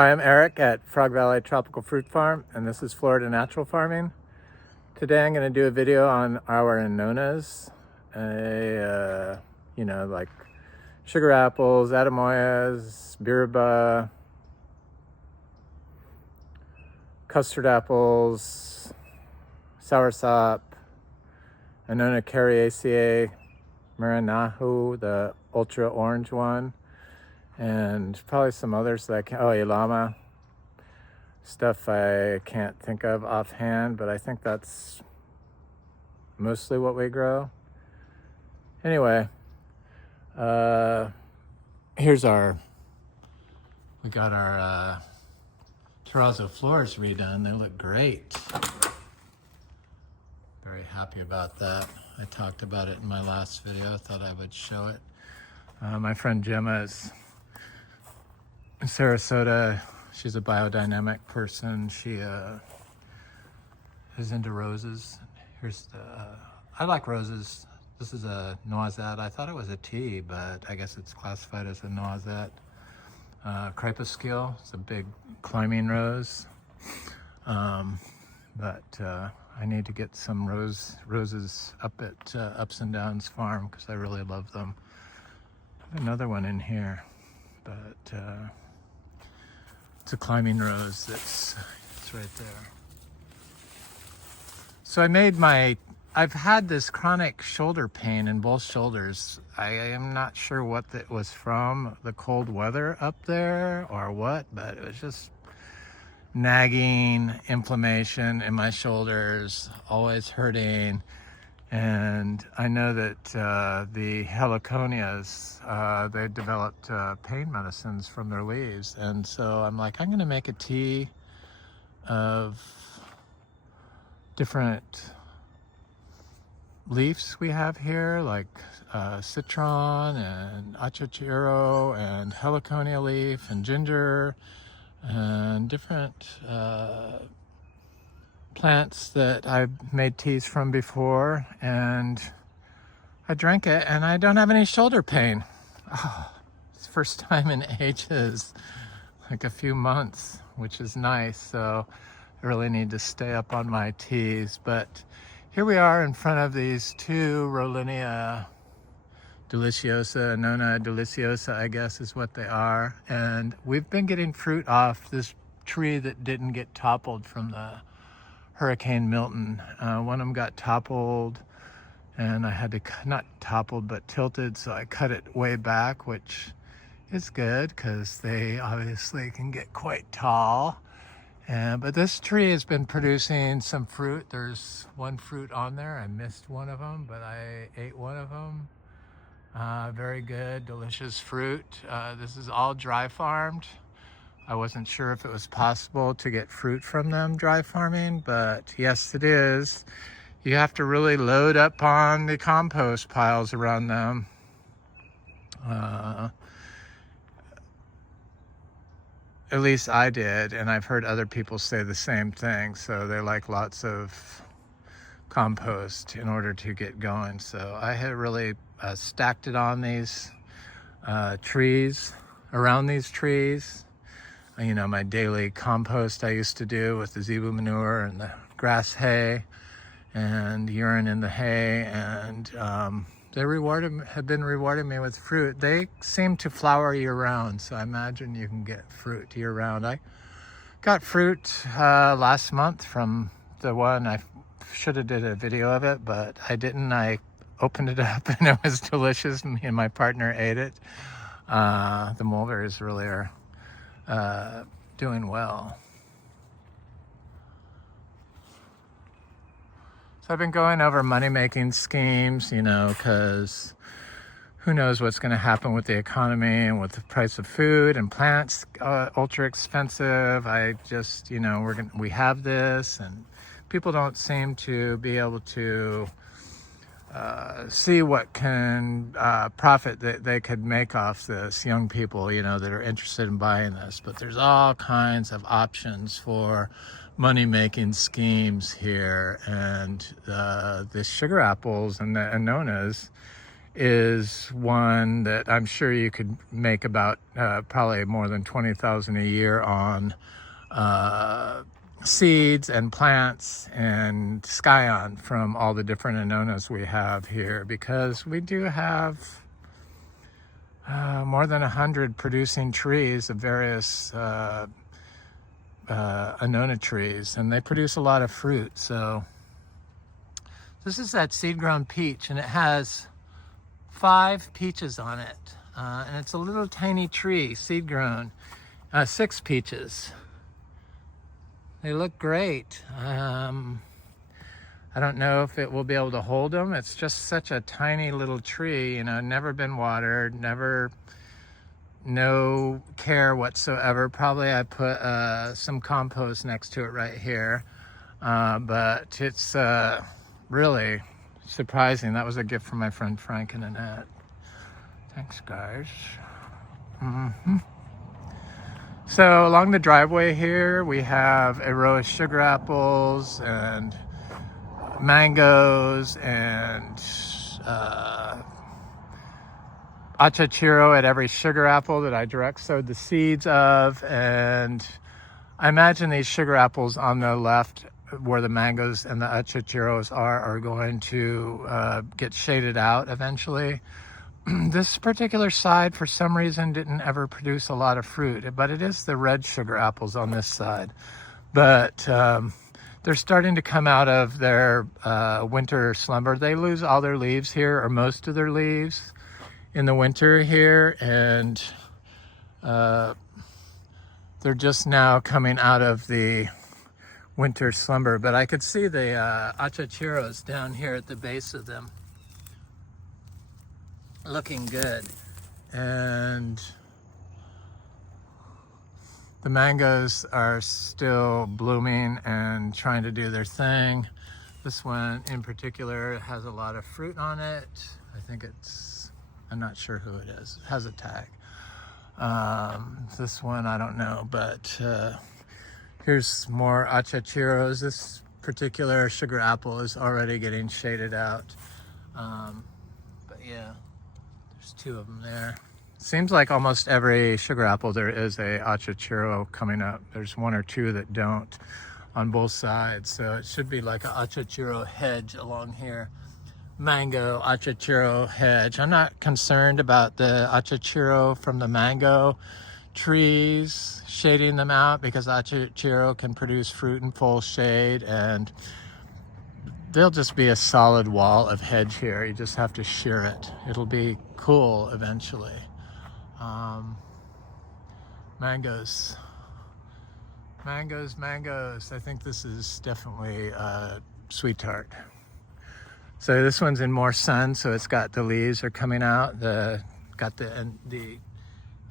Hi, I'm Eric at Frog Valley Tropical Fruit Farm, and this is Florida Natural Farming. Today I'm going to do a video on our Annonas, like sugar apples, Atemoyas, birba, custard apples, soursop, Annona cariaceae, maranahu, the ultra orange one, and probably some others like, ilama. Stuff I can't think of offhand, but I think that's mostly what we grow. Anyway, we got our terrazzo floors redone. They look great. Very happy about that. I talked about it in my last video. I thought I would show it. My friend Gemma is in Sarasota. She's a biodynamic person. She is into roses. I like roses. This is a noisette. I thought it was a tea, but I guess it's classified as a noisette. Crepuscule, it's a big climbing rose. But I need to get some roses up at Ups and Downs Farm because I really love them. I have another one in here, but it's a climbing rose it's right there. So I've had this chronic shoulder pain in both shoulders. I am not sure what it was from, the cold weather up there or what, but it was just nagging inflammation in my shoulders, always hurting. And I know that the heliconias, they developed pain medicines from their leaves. And so I'm like, I'm going to make a tea of different leaves we have here, like citron and achochiro and heliconia leaf and ginger and different plants that I've made teas from before, and I drank it and I don't have any shoulder pain. Oh, it's the first time in ages, like a few months, which is nice. So I really need to stay up on my teas. But here we are in front of these two Rollinia deliciosa, Annona deliciosa, I guess is what they are. And we've been getting fruit off this tree that didn't get toppled from the Hurricane Milton. One of them got toppled, and I had to, not toppled, but tilted, so I cut it way back, which is good because they obviously can get quite tall. But this tree has been producing some fruit. There's one fruit on there. I missed one of them, but I ate one of them. Very good, delicious fruit. This is all dry farmed. I wasn't sure if it was possible to get fruit from them dry farming, but yes, it is. You have to really load up on the compost piles around them. At least I did, and I've heard other people say the same thing. So they like lots of compost in order to get going. So I had really stacked it on these trees, around these trees. You know, my daily compost I used to do with the zebu manure and the grass hay and urine in the hay, and they have been rewarding me with fruit. They seem to flower year round, so I imagine you can get fruit year round. I got fruit last month from the one. I should have did a video of it, but I didn't. I opened it up and it was delicious. Me and my partner ate it. The mulberries really are doing well. So I've been going over money-making schemes, you know, because who knows what's going to happen with the economy and with the price of food and plants, ultra expensive. I just, you know, we have this, and people don't seem to be able to see what can profit that they could make off this. Young people, you know, that are interested in buying this, but there's all kinds of options for money-making schemes here, and the sugar apples and the Annonas is one that I'm sure you could make about probably more than 20,000 a year on seeds and plants and scion from all the different Annonas we have here, because we do have more than 100 producing trees of various Annona trees, and they produce a lot of fruit. So this is that seed-grown peach, and it has 5 peaches on it, and it's a little tiny tree, seed-grown. 6 peaches. They look great. I don't know if it will be able to hold them. It's just such a tiny little tree, you know, never been watered, no care whatsoever. Probably I put some compost next to it right here, but it's really surprising. That was a gift from my friend Frank and Annette. Thanks, guys. So along the driveway here, we have a row of sugar apples and mangoes and achachiro at every sugar apple that I direct sowed the seeds of. And I imagine these sugar apples on the left, where the mangoes and the achachiros are going to get shaded out eventually. This particular side, for some reason, didn't ever produce a lot of fruit, but it is the red sugar apples on this side. But they're starting to come out of their winter slumber. They lose all their leaves here, or most of their leaves, in the winter here, and they're just now coming out of the winter slumber. But I could see the achachiros down here at the base of them, looking good. And the mangoes are still blooming and trying to do their thing. This one in particular has a lot of fruit on it. I think I'm not sure who it is. It has a tag. This one, I don't know, but here's more achachiros. This particular sugar apple is already getting shaded out. But yeah, there's 2 of them there. Seems like almost every sugar apple there is a achachiro coming up. There's 1 or 2 that don't on both sides. So it should be like an achachiro hedge along here. Mango achachiro hedge. I'm not concerned about the achachiro from the mango trees shading them out, because achachiro can produce fruit in full shade, and they'll just be a solid wall of hedge here. You just have to shear it. It'll be cool eventually. Mangoes. I think this is definitely sweet tart. So this one's in more sun, so it's got the leaves are coming out. Got the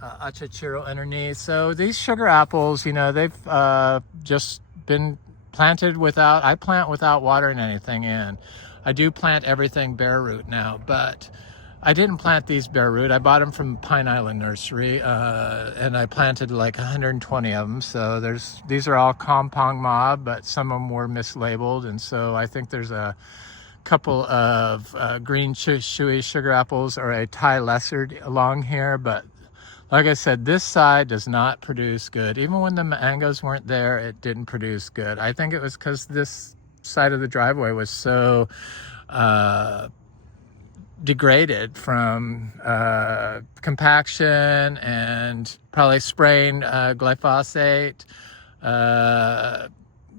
achachiro underneath. So these sugar apples, you know, they've just been planted without. I plant without watering anything in. I do plant everything bare root now, but I didn't plant these bare root. I bought them from Pine Island Nursery, and I planted like 120 of them. So these are all Kompong Mob, but some of them were mislabeled, and so I think there's a couple of green chewy sugar apples or a Thai Lessard along here. But like I said, this side does not produce good. Even when the mangoes weren't there, it didn't produce good. I think it was because this side of the driveway was so degraded from compaction and probably spraying glyphosate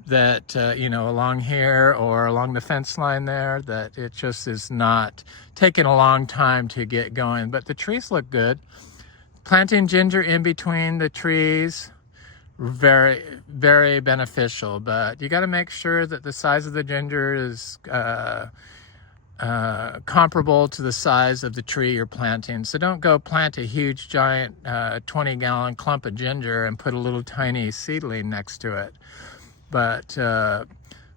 that you know, along here or along the fence line there, that it just is not taking a long time to get going. But the trees look good. Planting ginger in between the trees, very, very beneficial. But you got to make sure that the size of the ginger is comparable to the size of the tree you're planting. So don't go plant a huge giant 20-gallon clump of ginger and put a little tiny seedling next to it. But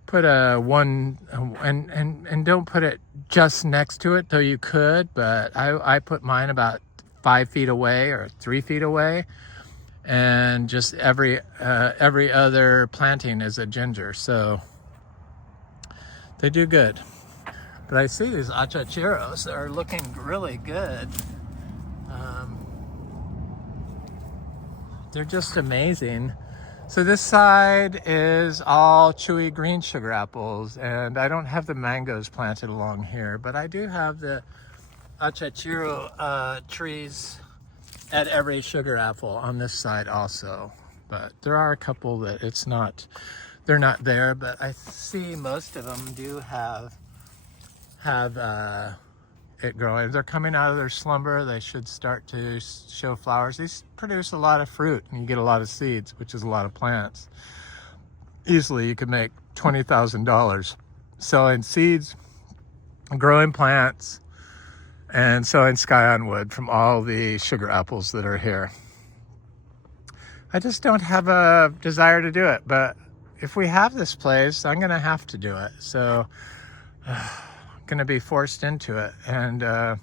put a one, and don't put it just next to it, though you could. But I put mine about 5 feet away or 3 feet away, and just every other planting is a ginger. So they do good. But I see these achachiros that are looking really good. They're just amazing. So this side is all chewy green sugar apples, and I don't have the mangoes planted along here, but I do have the achachiro trees at every sugar apple on this side also. But there are a couple that they're not there, but I see most of them do have it growing. They're coming out of their slumber. They should start to show flowers. These produce a lot of fruit, and you get a lot of seeds, which is a lot of plants. Easily, you could make $20,000 selling seeds, growing plants, and selling scion wood from all the sugar apples that are here. I just don't have a desire to do it, but if we have this place, I'm gonna have to do it. So going to be forced into it, and I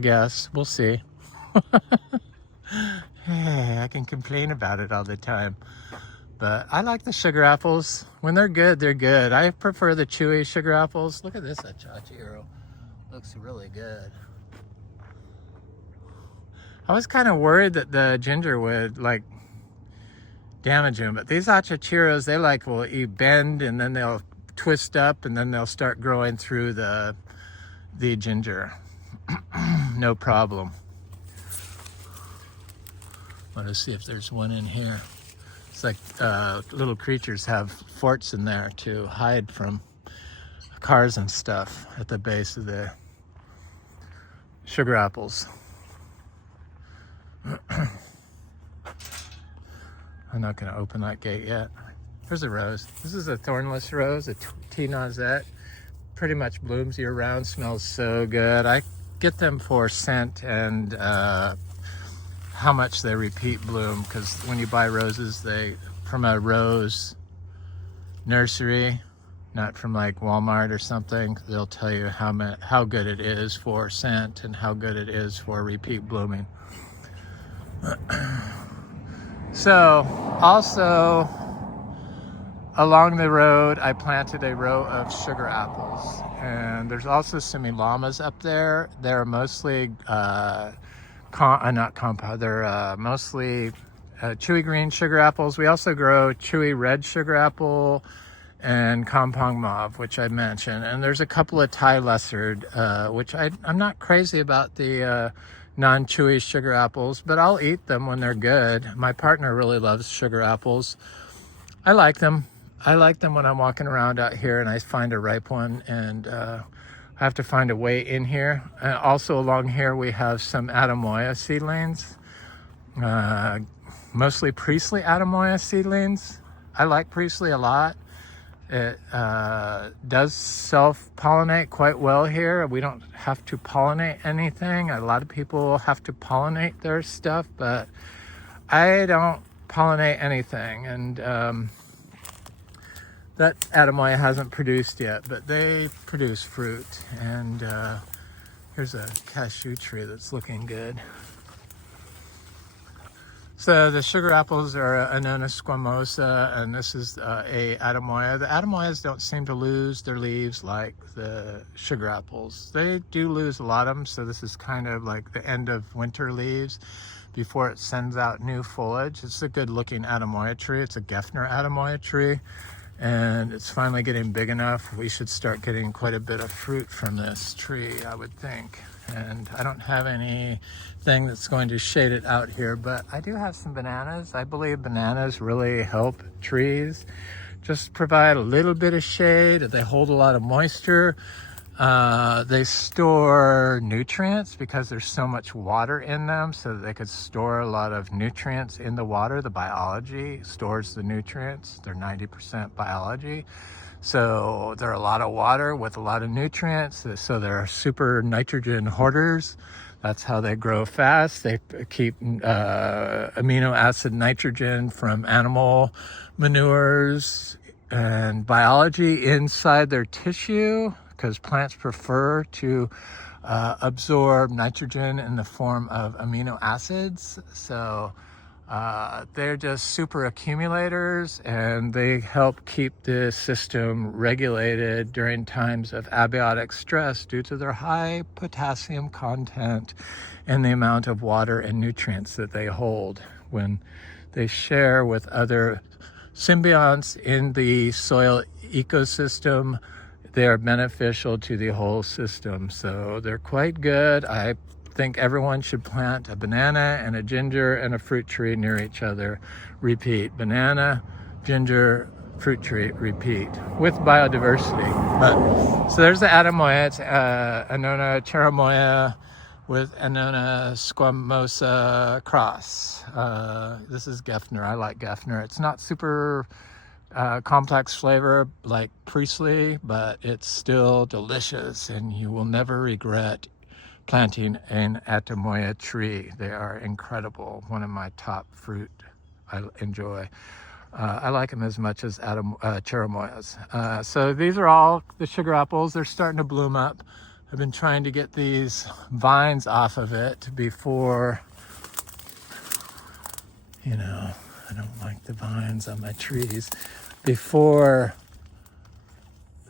guess we'll see. Hey, I can complain about it all the time, but I like the sugar apples. When they're good, they're good. I prefer the chewy sugar apples. Look at this achachiro. Looks really good. I was kind of worried that the ginger would like damage them, but these achachiros, they like will bend, and then they'll twist up, and then they'll start growing through the ginger. No problem. Want to see if there's one in here. It's like little creatures have forts in there to hide from cars and stuff at the base of the sugar apples. I'm not going to open that gate yet. There's a rose. This is a thornless rose, a tea noisette. Pretty much blooms year round, smells so good. I get them for scent and how much they repeat bloom, because when you buy roses, from a rose nursery, not from like Walmart or something, they'll tell you how good it is for scent and how good it is for repeat blooming. So also along the road, I planted a row of sugar apples, and there's also some llamas up there. They're mostly not compost. They're mostly chewy green sugar apples. We also grow chewy red sugar apple and Kampong Mauve, which I mentioned. And there's a couple of Thai Lessard, which I'm not crazy about the non-chewy sugar apples, but I'll eat them when they're good. My partner really loves sugar apples. I like them. I like them when I'm walking around out here and I find a ripe one, and I have to find a way in here. Also along here we have some Atemoya seedlings, mostly Priestley Atemoya seedlings. I like Priestley a lot. It does self-pollinate quite well here. We don't have to pollinate anything. A lot of people have to pollinate their stuff, but I don't pollinate anything. And that Atemoya hasn't produced yet, but they produce fruit. And here's a cashew tree that's looking good. So the sugar apples are Annona squamosa, and this is a Atemoya. The Atemoyas don't seem to lose their leaves like the sugar apples. They do lose a lot of them, so this is kind of like the end of winter leaves before it sends out new foliage. It's a good looking Atemoya tree. It's a Geffner Atemoya tree, and it's finally getting big enough. We should start getting quite a bit of fruit from this tree, I would think. And I don't have anything that's going to shade it out here, but I do have some bananas. I believe bananas really help trees. Just provide a little bit of shade. They hold a lot of moisture. They store nutrients because there's so much water in them, so that they could store a lot of nutrients in the water. The biology stores the nutrients. They're 90% biology. So they're a lot of water with a lot of nutrients. So they're super nitrogen hoarders. That's how they grow fast. They keep amino acid nitrogen from animal manures and biology inside their tissue, because plants prefer to absorb nitrogen in the form of amino acids. So They're just super accumulators, and they help keep the system regulated during times of abiotic stress due to their high potassium content and the amount of water and nutrients that they hold. When they share with other symbionts in the soil ecosystem, they are beneficial to the whole system. So they're quite good. I think everyone should plant a banana and a ginger and a fruit tree near each other. Repeat: banana, ginger, fruit tree, repeat, with biodiversity. But so there's the Atemoya. It's Annona cherimoya with Annona squamosa cross. This is Gefner. I like Gefner. It's not super complex flavor like Priestley, but it's still delicious, and you will never regret planting an Atemoya tree. They are incredible. One of my top fruit I enjoy. I like them as much as cherimoyas. So these are all the sugar apples. They're starting to bloom up. I've been trying to get these vines off of it before, you know, I don't like the vines on my trees, before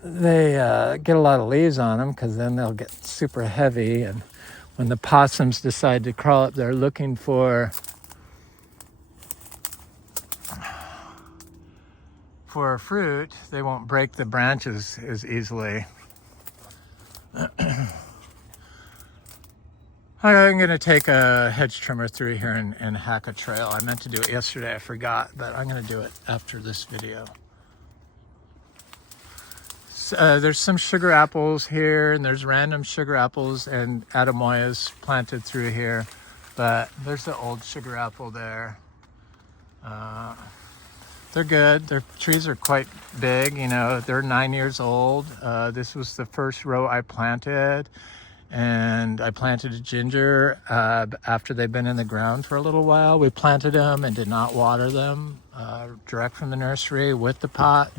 they get a lot of leaves on them, because then they'll get super heavy, and when the possums decide to crawl up there looking for fruit, they won't break the branches as easily. I'm going to take a hedge trimmer through here and hack a trail. I meant to do it yesterday, I forgot, but I'm going to do it after this video. There's some sugar apples here, and there's random sugar apples and Atemoyas planted through here, but there's the old sugar apple there. They're good. Their trees are quite big, you know, they're 9 years old. This was the first row I planted, and I planted a ginger after they've been in the ground for a little while. We planted them and did not water them direct from the nursery with the pot,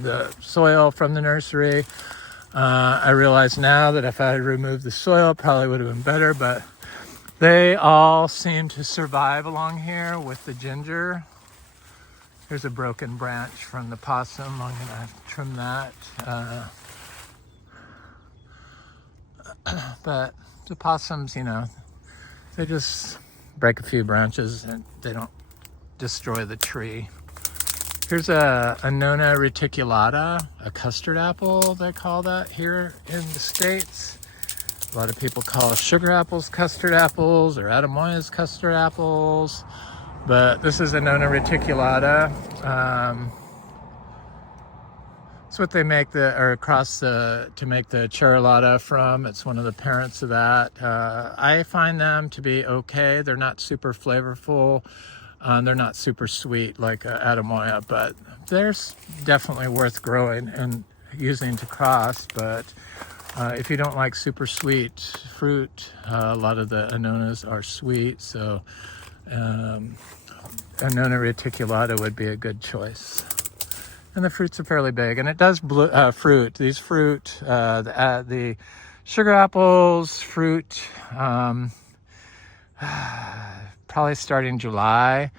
the soil from the nursery. I realize now that if I had removed the soil, it probably would have been better, but they all seem to survive along here with the ginger. Here's a broken branch from the possum. I'm gonna trim that. But the possums, you know, they just break a few branches and they don't destroy the tree. Here's a Annona reticulata, a custard apple, they call that here in the States. A lot of people call sugar apples custard apples, or Atemoyas custard apples, but this is Annona reticulata. It's what they make to make the cherylata from. It's one of the parents of that. I find them to be okay. They're not super flavorful. They're not super sweet like Atemoya, but they're definitely worth growing and using to cross. But if you don't like super sweet fruit, a lot of the Annonas are sweet, so Annona reticulata would be a good choice. And the fruits are fairly big, and it does fruit. These fruit, the sugar apples fruit, probably starting July,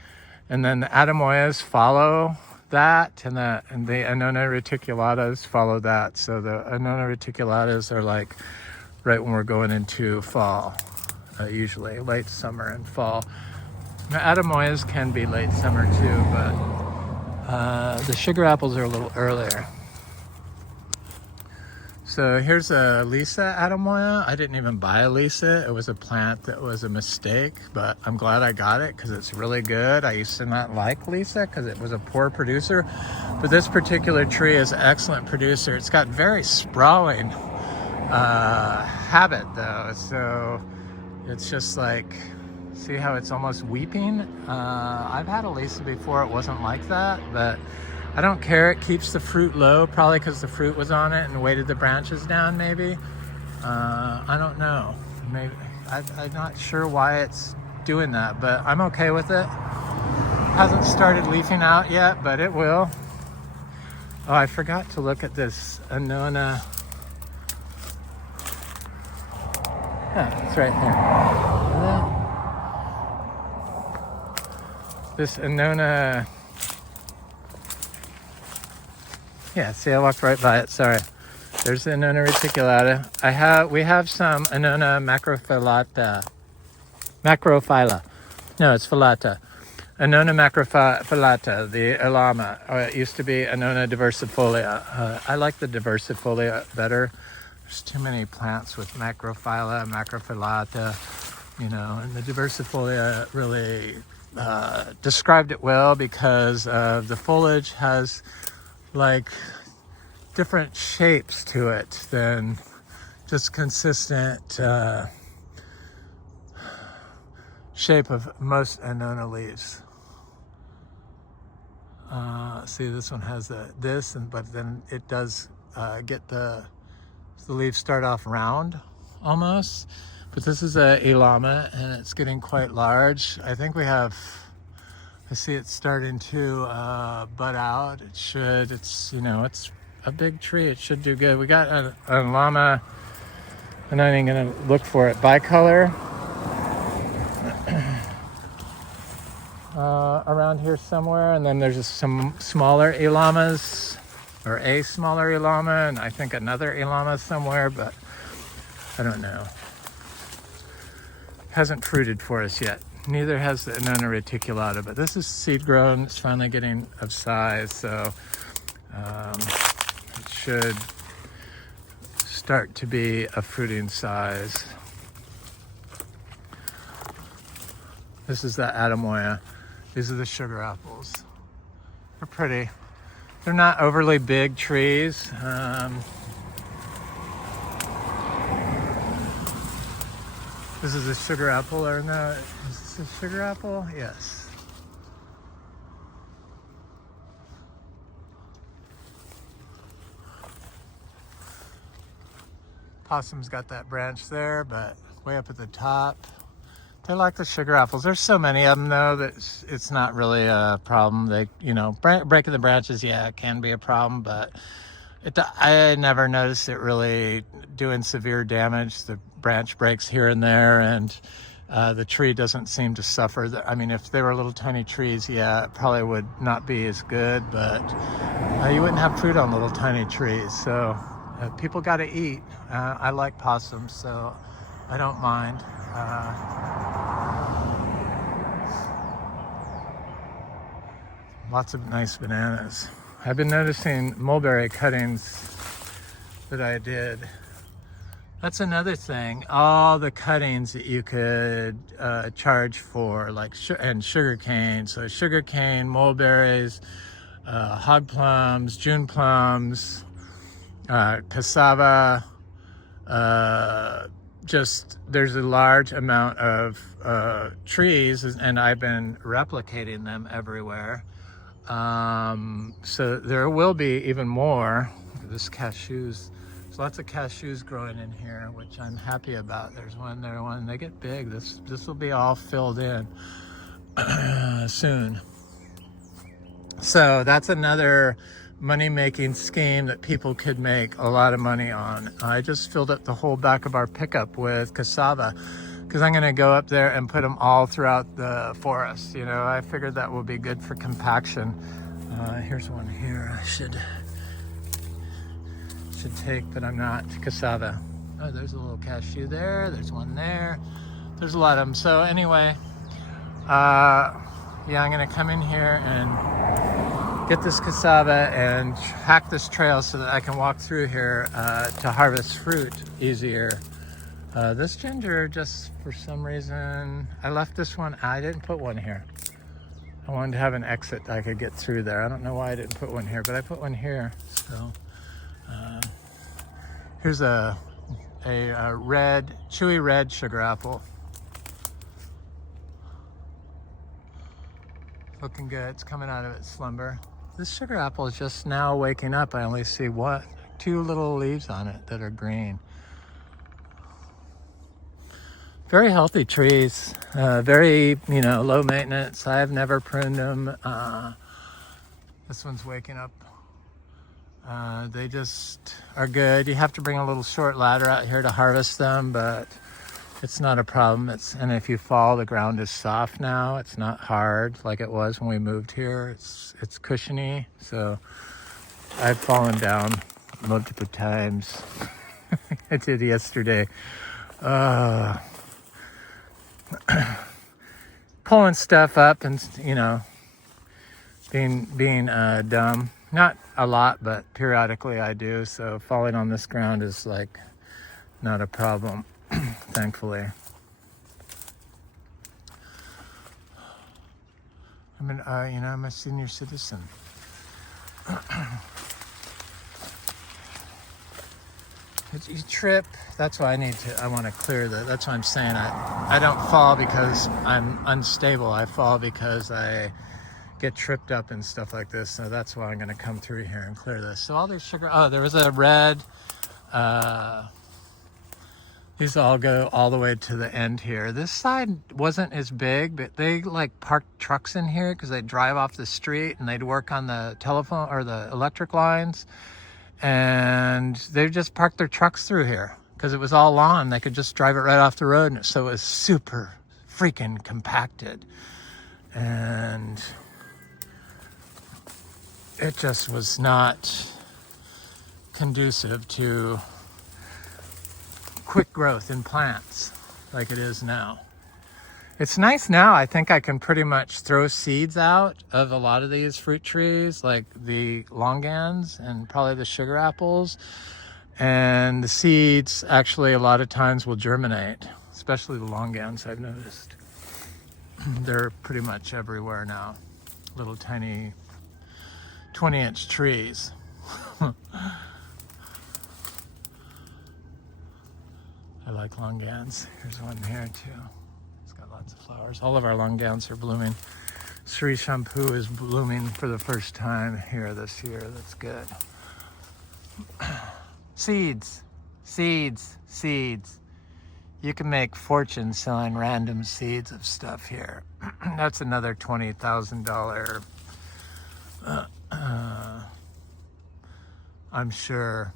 and then the Atemoyas follow that, and the Annona reticulatas follow that. So the Annona reticulatas are like right when we're going into fall, usually late summer and fall. The Atemoyas can be late summer too, but the sugar apples are a little earlier. So here's a Lisa Atemoya. I didn't even buy a Lisa. It was a plant that was a mistake, but I'm glad I got it because it's really good. I used to not like Lisa because it was a poor producer, but this particular tree is an excellent producer. It's got very sprawling habit though. So it's just like, see how it's almost weeping? I've had a Lisa before, it wasn't like that, but I don't care. It keeps the fruit low, probably because the fruit was on it and weighted the branches down, maybe. I don't know. Maybe I'm not sure why it's doing that, but I'm okay with it. Hasn't started leafing out yet, but it will. Oh, I forgot to look at this Annona. Yeah, it's right there. This Annona, yeah, see, I walked right by it, sorry. There's the Annona reticulata. We have some Annona macrophylla. No, it's phyllata. Annona macrophyllata, the Alama. It used to be Annona diversifolia. I like the diversifolia better. There's too many plants with macrophyllata, you know, and the diversifolia really described it well because the foliage has like different shapes to it than just consistent shape of most Annona leaves. See, this one has but then it does get the leaves start off round almost. But this is a Elama and it's getting quite large. I think I see it starting to bud out. It's a big tree. It should do good. We got a llama, and I'm gonna look for it. Bicolor. Around here somewhere, and then there's just some smaller elamas, or a smaller elama, and I think another elama somewhere, but I don't know. Hasn't fruited for us yet. Neither has the Annona reticulata, but this is seed grown. It's finally getting of size, so it should start to be a fruiting size. This is the Atemoya. These are the sugar apples. They're pretty. They're not overly big trees. This is a sugar apple, or no? Is this a sugar apple? Yes. Possum's got that branch there, but way up at the top. They like the sugar apples. There's so many of them though that it's not really a problem. They, breaking the branches, yeah, it can be a problem, but I never noticed it really doing severe damage. The branch breaks here and there, and the tree doesn't seem to suffer. I mean, if they were little tiny trees, yeah, it probably would not be as good, but you wouldn't have fruit on little tiny trees. So people got to eat. I like possums, so I don't mind. Lots of nice bananas. I've been noticing mulberry cuttings that I did. That's another thing. All the cuttings that you could charge for, like and sugar cane. So sugar cane, mulberries, hog plums, June plums, cassava. There's a large amount of trees, and I've been replicating them everywhere. So there will be even more. Look at this cashews. There's lots of cashews growing in here, which I'm happy about. There's one there, one. They get big. This will be all filled in soon. So that's another money-making scheme that people could make a lot of money on. I just filled up the whole back of our pickup with cassava because I'm going to go up there and put them all throughout the forest. I figured that will be good for compaction. Here's one here I should take, but I'm not. Cassava. Oh, there's a little cashew there. There's one there. There's a lot of them. So anyway, yeah, I'm going to come in here and get this cassava and hack this trail so that I can walk through here to harvest fruit easier. This ginger, just for some reason, I left this one. I didn't put one here. I wanted to have an exit I could get through there. I don't know why I didn't put one here, but I put one here. So here's a red, chewy red sugar apple. Looking good. It's coming out of its slumber. This sugar apple is just now waking up. I only see two little leaves on it that are green. Very healthy trees, very, low maintenance. I have never pruned them. This one's waking up. They just are good. You have to bring a little short ladder out here to harvest them, but It's not a problem. And if you fall, the ground is soft now. It's not hard like it was when we moved here. It's cushiony. So I've fallen down multiple times. I did yesterday. Pulling stuff up and, you know, being dumb. Not a lot, but periodically I do. So falling on this ground is like not a problem, thankfully. I'm a senior citizen. You trip. That's why I want to clear that. That's why I'm saying I don't fall because I'm unstable. I fall because I get tripped up and stuff like this. So that's why I'm going to come through here and clear this. So all these there was a red, these all go all the way to the end here. This side wasn't as big, but they like parked trucks in here because they'd drive off the street and they'd work on the telephone or the electric lines. And they just parked their trucks through here because it was all lawn. They could just drive it right off the road. And so it was super freaking compacted. And it just was not conducive to quick growth in plants like it is now. It's nice now. I think I can pretty much throw seeds out of a lot of these fruit trees, like the longans and probably the sugar apples. And the seeds actually a lot of times will germinate, especially the longans, I've noticed. They're pretty much everywhere now. Little tiny 20-inch trees. I like longans. Here's one here too. It's got lots of flowers. All of our longans are blooming. Sri Shampoo is blooming for the first time here this year. That's good. Seeds, seeds, seeds. You can make fortunes selling random seeds of stuff here. That's another $20,000. I'm sure.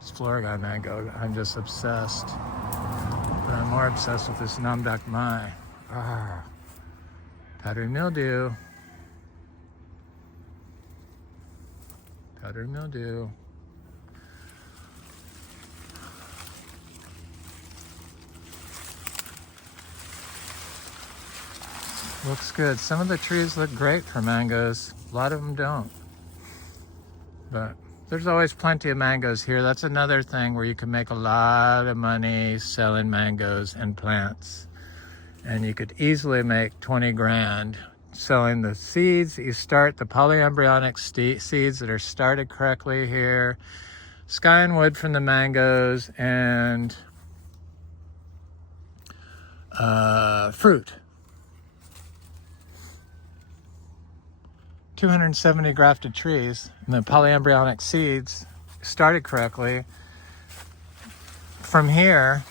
It's Florida mango. I'm just obsessed. But I'm more obsessed with this Namdak Mai. Powdery mildew. Powdery mildew. Looks good. Some of the trees look great for mangoes. A lot of them don't. But there's always plenty of mangoes here. That's another thing where you can make a lot of money selling mangoes and plants. And you could easily make 20 grand selling the seeds. You start the polyembryonic seeds that are started correctly here. Sky and wood from the mangoes and fruit. 270 grafted trees, and the polyembryonic seeds started correctly from here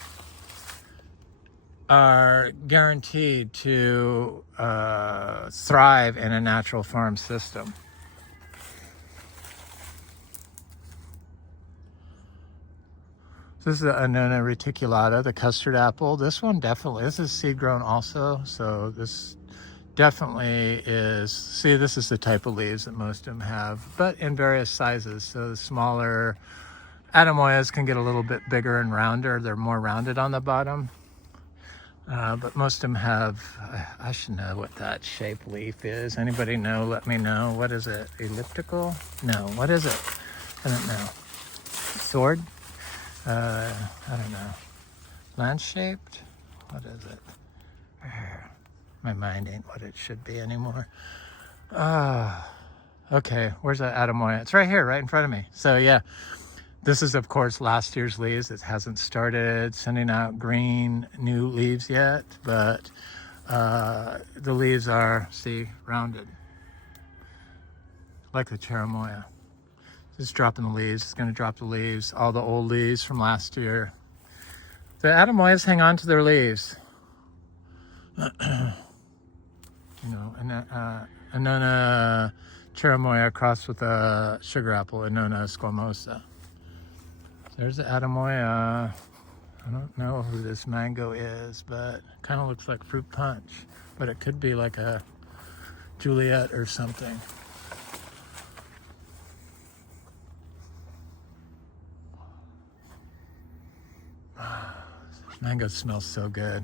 are guaranteed to thrive in a natural farm system. This is the Annona reticulata, the custard apple. This one definitely, this is seed grown also, so this definitely is, see, this is the type of leaves that most of them have, but in various sizes. So the smaller Atemoyas can get a little bit bigger and rounder. They're more rounded on the bottom. But most of them have, I should know what that shaped leaf is. Anybody know? Let me know. What is it? Elliptical? No, what is it? I don't know. Sword? I don't know. Land-shaped? What is it? My mind ain't what it should be anymore. Okay, where's that Atemoya? It's right here, right in front of me. So yeah, this is of course last year's leaves. It hasn't started sending out green new leaves yet, but the leaves are, see, rounded. Like the cherimoya. It's dropping the leaves. It's going to drop the leaves, all the old leaves from last year. The Atemoyas hang on to their leaves. You know, Annona cherimoya crossed with a sugar apple, Annona squamosa. There's the Atemoya. I don't know who this mango is, but kind of looks like fruit punch. But it could be like a Juliet or something. Mango smells so good.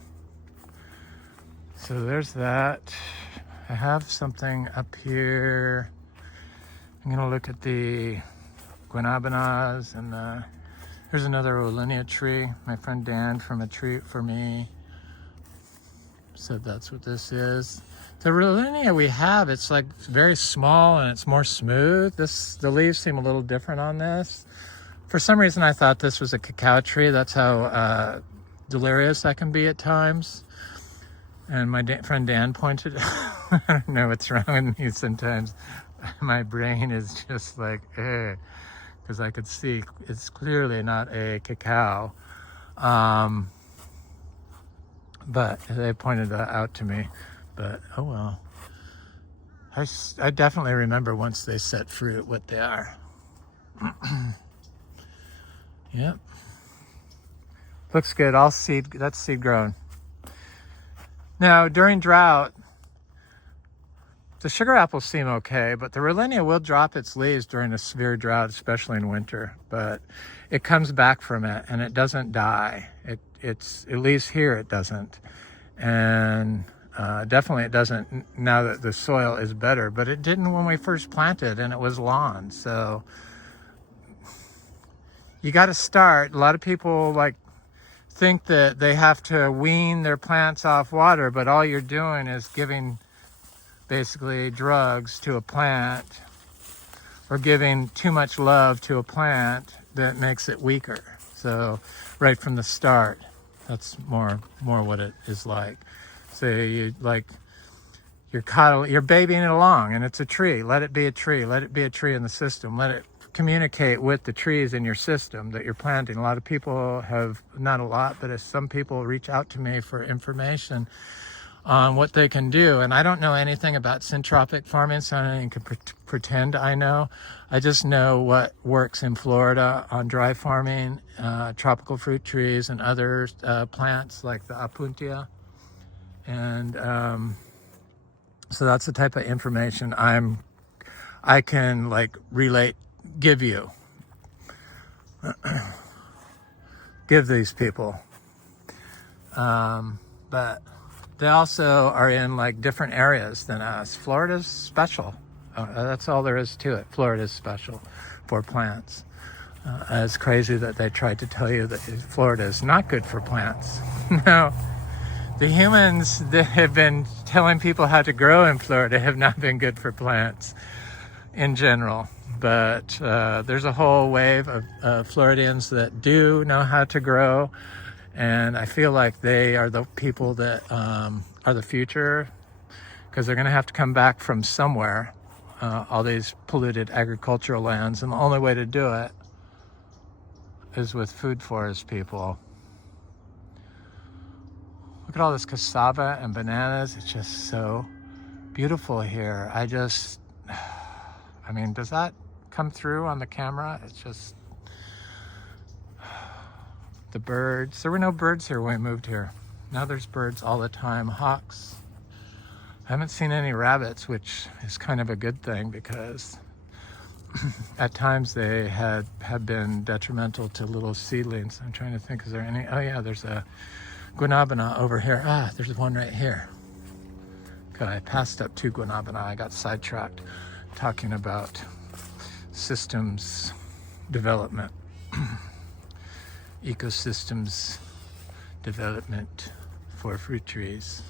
So there's that. I have something up here. I'm gonna look at the Guanabanas and here's another Olinia tree. My friend Dan from A Tree for Me said that's what this is. The Olinia we have, it's like very small and it's more smooth. The leaves seem a little different on this. For some reason I thought this was a cacao tree. That's how delirious I can be at times. And my friend Dan pointed, I don't know what's wrong with me sometimes. My brain is just like, because I could see it's clearly not a cacao. But they pointed that out to me. But oh well. I definitely remember once they set fruit what they are. Yep. Looks good. All seed. That's seed grown. Now during drought, the sugar apples seem okay, but the Rollinia will drop its leaves during a severe drought, especially in winter. But it comes back from it and it doesn't die. It's at least here it doesn't, and definitely it doesn't now that the soil is better. But it didn't when we first planted, and it was lawn. So you got to start. A lot of people like think that they have to wean their plants off water, but all you're doing is giving basically drugs to a plant, or giving too much love to a plant that makes it weaker. So right from the start, that's more what it is like. So you're babying it along, and it's a tree. Let it be a tree. Let it be a tree in the system. Let it communicate with the trees in your system that you're planting. A lot of people have, not a lot, but some people reach out to me for information on what they can do. And I don't know anything about syntropic farming, so I don't even pretend I know. I just know what works in Florida on dry farming, tropical fruit trees and other plants like the Apuntia. And so that's the type of information I can like give you, give these people. But they also are in like different areas than us. Florida's special. That's all there is to it. Florida's special for plants. It's crazy that they tried to tell you that Florida is not good for plants. No, the humans that have been telling people how to grow in Florida have not been good for plants in general. But there's a whole wave of Floridians that do know how to grow. And I feel like they are the people that are the future, because they're going to have to come back from somewhere, all these polluted agricultural lands. And the only way to do it is with food forest people. Look at all this cassava and bananas. It's just so beautiful here. I mean, does that come through on the camera? It's just... the birds. There were no birds here when we moved here. Now there's birds all the time. Hawks. I haven't seen any rabbits, which is kind of a good thing, because at times they have been detrimental to little seedlings. I'm trying to think, is there any? Oh yeah, there's a Guanabana over here. There's one right here. Okay, I passed up 2 Guanabana. I got sidetracked talking about systems development. Ecosystems development for fruit trees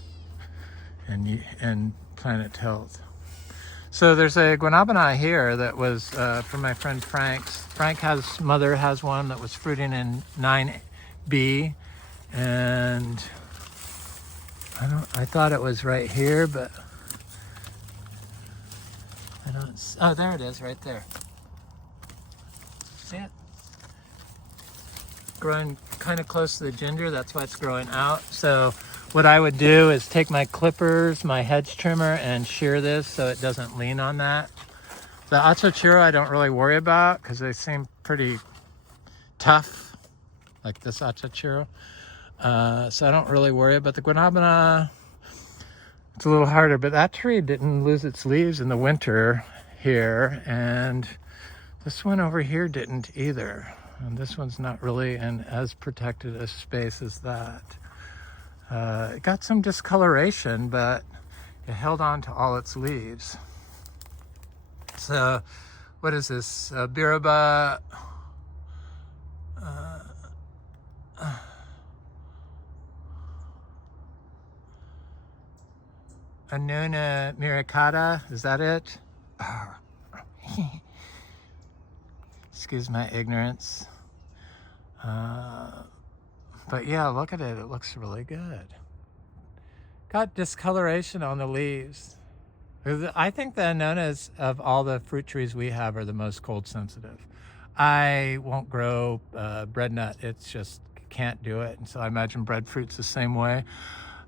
and planet health. So there's a Guanabana here that was from my friend Frank's. Mother has one that was fruiting in 9B, and I thought it was right here, but I don't. Oh, there it is, right there. See it? Growing kind of close to the ginger, that's why it's growing out. So what I would do is take my clippers, my hedge trimmer, and shear this so it doesn't lean on that. The Achochiro I don't really worry about, because they seem pretty tough, like this Achachiro. So I don't really worry about the Guanabana. It's a little harder, but that tree didn't lose its leaves in the winter here, and this one over here didn't either. And this one's not really in as protected a space as that. It got some discoloration, but it held on to all its leaves. So, what is this? Biruba. Annona muricata, is that it? Oh. Excuse my ignorance. But yeah, look at it. It looks really good. Got discoloration on the leaves. I think the Annonas of all the fruit trees we have are the most cold sensitive. I won't grow bread nut. It's just can't do it. And so I imagine breadfruit's the same way.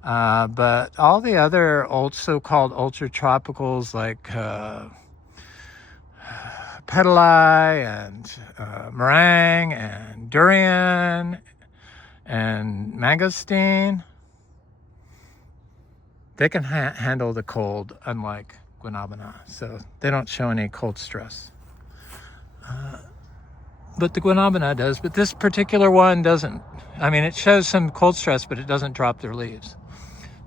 But all the other so-called ultra tropicals like petali and meringue and durian and mangosteen, they can handle the cold, unlike Guanabana. So they don't show any cold stress. But the Guanabana does, but this particular one doesn't. I mean, it shows some cold stress, but it doesn't drop their leaves.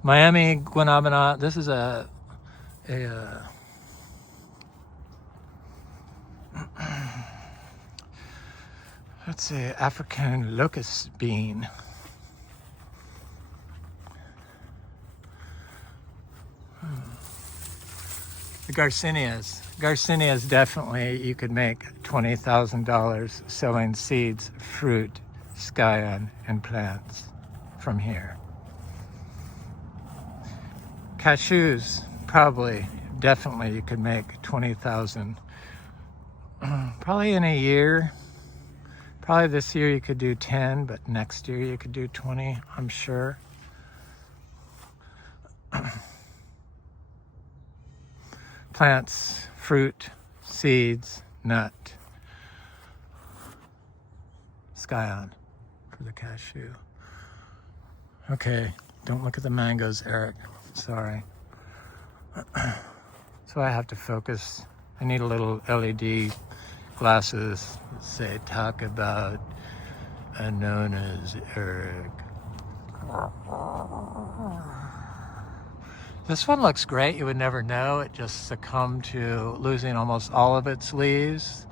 Miami Guanabana, this is let's say African locust bean. The Garcinias definitely, you could make $20,000 selling seeds, fruit, scion, and plants from here. Cashews, definitely you could make 20,000. Probably in a year. Probably this year you could do 10, but next year you could do 20, I'm sure. Plants, fruit, seeds, nut, scion for the cashew. Okay, don't look at the mangoes, Eric. Sorry. So I have to focus. I need a little LED glasses that say, talk about anonas, Eric. This one looks great. You would never know. It just succumbed to losing almost all of its leaves.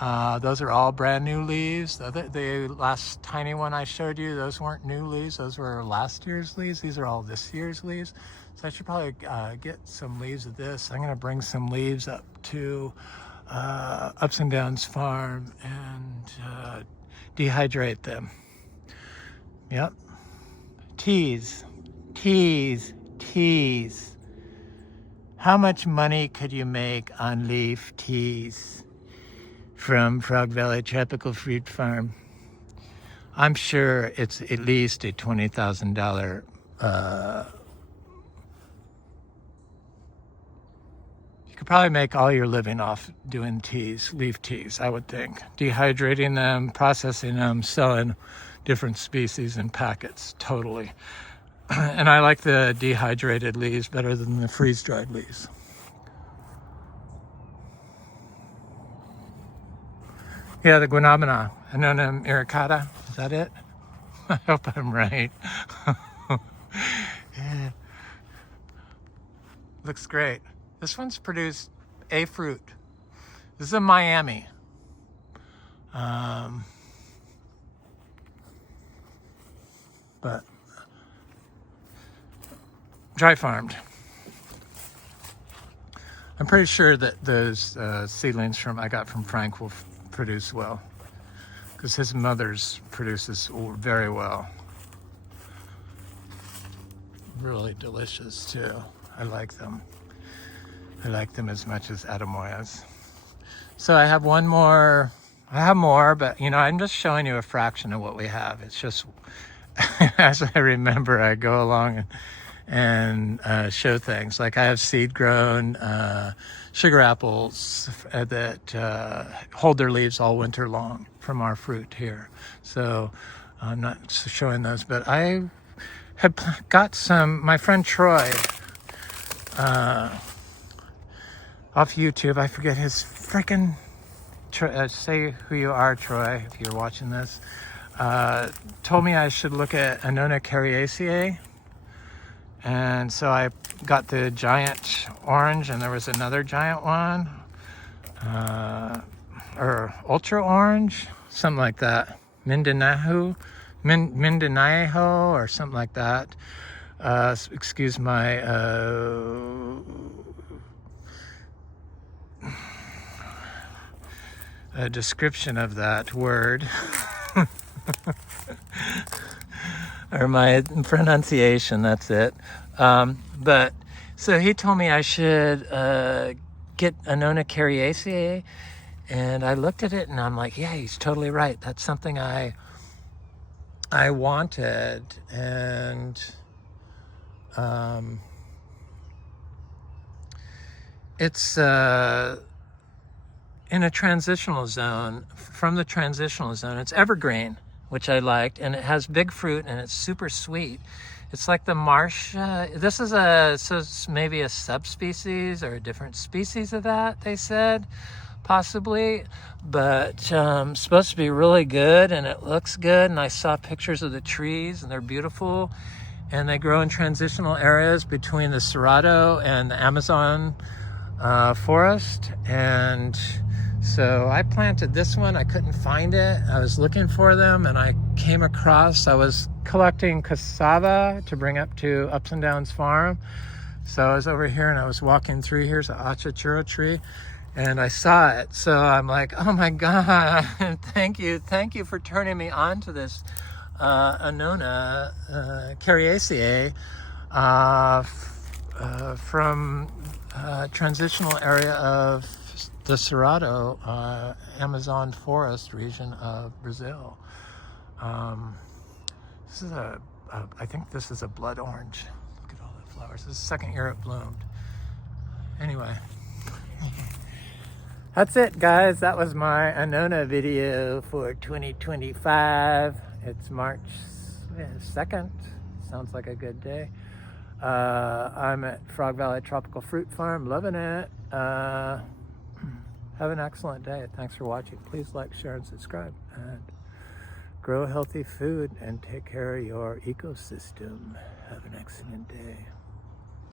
Those are all brand new leaves. The last tiny one I showed you, those weren't new leaves. Those were last year's leaves. These are all this year's leaves. So I should probably get some leaves of this. I'm going to bring some leaves up to Ups and Downs Farm and dehydrate them. Yep. Teas. How much money could you make on leaf teas from Frog Valley Tropical Fruit Farm? I'm sure it's at least a $20,000 you could probably make all your living off doing teas, leaf teas, I would think. Dehydrating them, processing them, selling different species in packets, totally. And I like the dehydrated leaves better than the freeze-dried leaves. Yeah, the Guanabana, Annona muricata, is that it? I hope I'm right. Yeah. Looks great. This one's produced a fruit. This is in Miami. But dry farmed. I'm pretty sure that those seedlings I got from Frank will produce well, because his mother's produces very well. Really delicious too. I like them. I like them as much as Atemoyas. So I have one more. I have more, but I'm just showing you a fraction of what we have. It's just as I remember, I go along and show things. Like I have seed grown sugar apples that hold their leaves all winter long from our fruit here. So I'm not showing those, but I had got some, my friend Troy off YouTube, I forget his freaking, say who you are, Troy, if you're watching this, told me I should look at Annona cariaceae. And so I got the giant orange, and there was another giant one, or ultra orange, something like that. Mindanao, or something like that. Excuse my description of that word. Or my pronunciation, that's it. But so he told me I should get Annona cariaceae, and I looked at it and I'm like, yeah, he's totally right. That's something I wanted. And it's in a transitional zone. From the transitional zone, it's evergreen, which I liked, and it has big fruit and it's super sweet. It's like the marsh. This is maybe a subspecies or a different species of that, they said, possibly, but supposed to be really good, and it looks good. And I saw pictures of the trees, and they're beautiful, and they grow in transitional areas between the Cerrado and the Amazon forest. And so I planted this one. I couldn't find it. I was looking for them, and I came across, I was collecting cassava to bring up to Ups and Downs Farm. So I was over here and I was walking through. Here's an achachuro tree, and I saw it. So I'm like, oh my God, thank you for turning me on to this Annona cariaceae from transitional area of the Cerrado Amazon forest region of Brazil. This is I think this is a blood orange. Look at all the flowers. This is the second year it bloomed. Anyway, that's it, guys. That was my Annona video for 2025. It's March 2nd. Sounds like a good day. I'm at Frog Valley Tropical Fruit Farm, loving it. Have an excellent day. Thanks for watching. Please like, share, and subscribe. And grow healthy food and take care of your ecosystem. Have an excellent day.